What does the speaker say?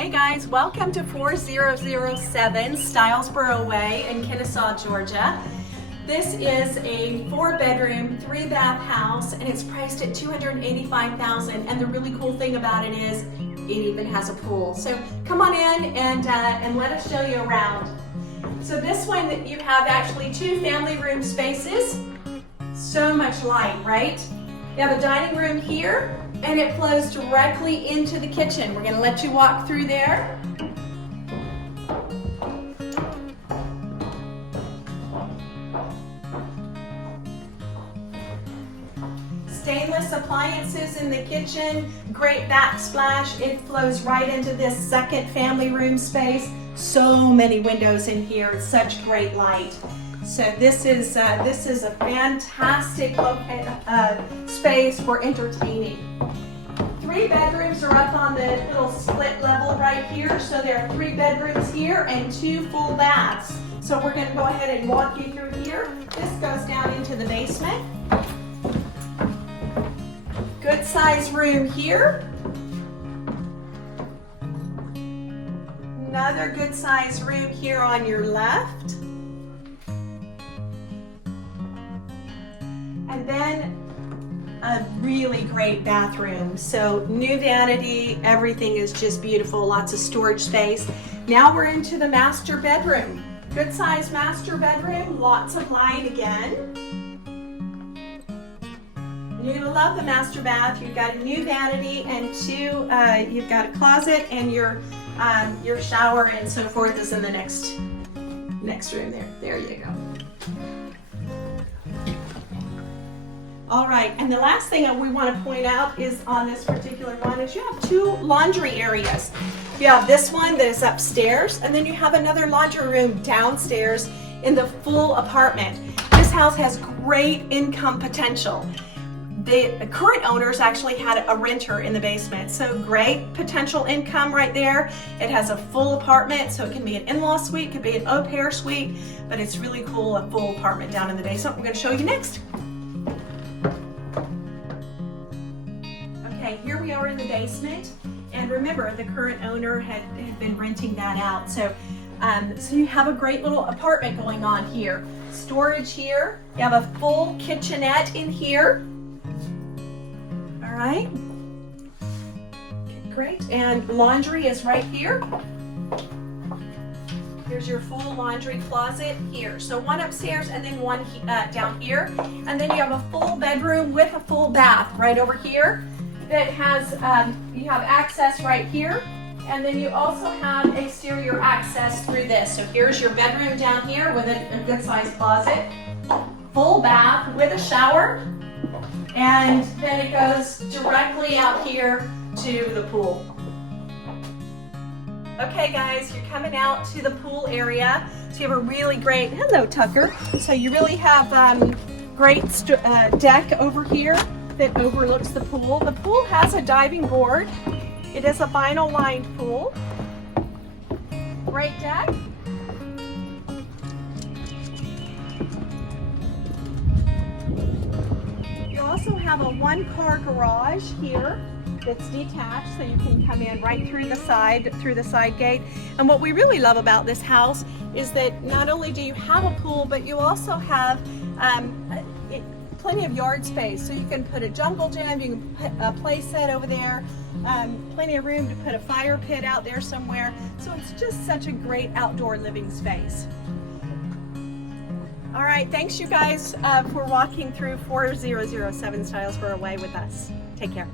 Hey guys, welcome to 4007 Stilesboro Way in Kennesaw, Georgia. This is a 4-bedroom, 3-bath house, and it's priced at $285,000. And the really cool thing about it is it even has a pool. So come on in and let us show you around. So this one, you have actually 2 family room spaces. So much light, right? You have a dining room here, and it flows directly into the kitchen. We're going to let you walk through there. Stainless appliances in the kitchen, great backsplash. It flows right into this second family room space. So many windows in here, it's such great light. So this is a fantastic space for entertaining. 3 bedrooms are up on the little split level right here. So there are 3 bedrooms here and 2 full baths. So we're going to go ahead and walk you through here. This goes down into the basement. Good size room here. Another good size room here on your left. And then a really great bathroom. So new vanity, everything is just beautiful, lots of storage space. Now we're into the master bedroom. Good size master bedroom, lots of light again. You're gonna love the master bath. You've got a new vanity and 2, you've got a closet, and your shower and so forth is in the next room there. There you go. All right, and the last thing we want to point out is on this particular one is you have 2 laundry areas. You have this one that is upstairs, and then you have another laundry room downstairs in the full apartment. This house has great income potential. The current owners actually had a renter in the basement, so great potential income right there. It has a full apartment, so it can be an in-law suite, it could be an au pair suite, but it's really cool, a full apartment down in the basement. We're going to show you next. Okay, here we are in the basement, and remember the current owner had been renting that out. So you have a great little apartment going on here. Storage here, you have a full kitchenette in here. All right, okay, great, and laundry is right here. Here's your full laundry closet here. So 1 upstairs and then 1 down here. And then you have a full bedroom with a full bath right over here. That has, you have access right here, and then you also have exterior access through this. So here's your bedroom down here with a good sized closet, full bath with a shower, and then it goes directly out here to the pool. Okay guys, you're coming out to the pool area. So you have a really great, hello Tucker. So you really have great deck over here that overlooks the pool. The pool has a diving board. It is a vinyl lined pool. Great deck. You also have a 1-car garage here that's detached, so you can come in right through the side gate. And what we really love about this house is that not only do you have a pool, but you also have plenty of yard space, so you can put a jungle gym, you can put a play set over there, plenty of room to put a fire pit out there somewhere. So it's just such a great outdoor living space. All right, thanks you guys for walking through 4007 Stilesboro Way with us. Take care.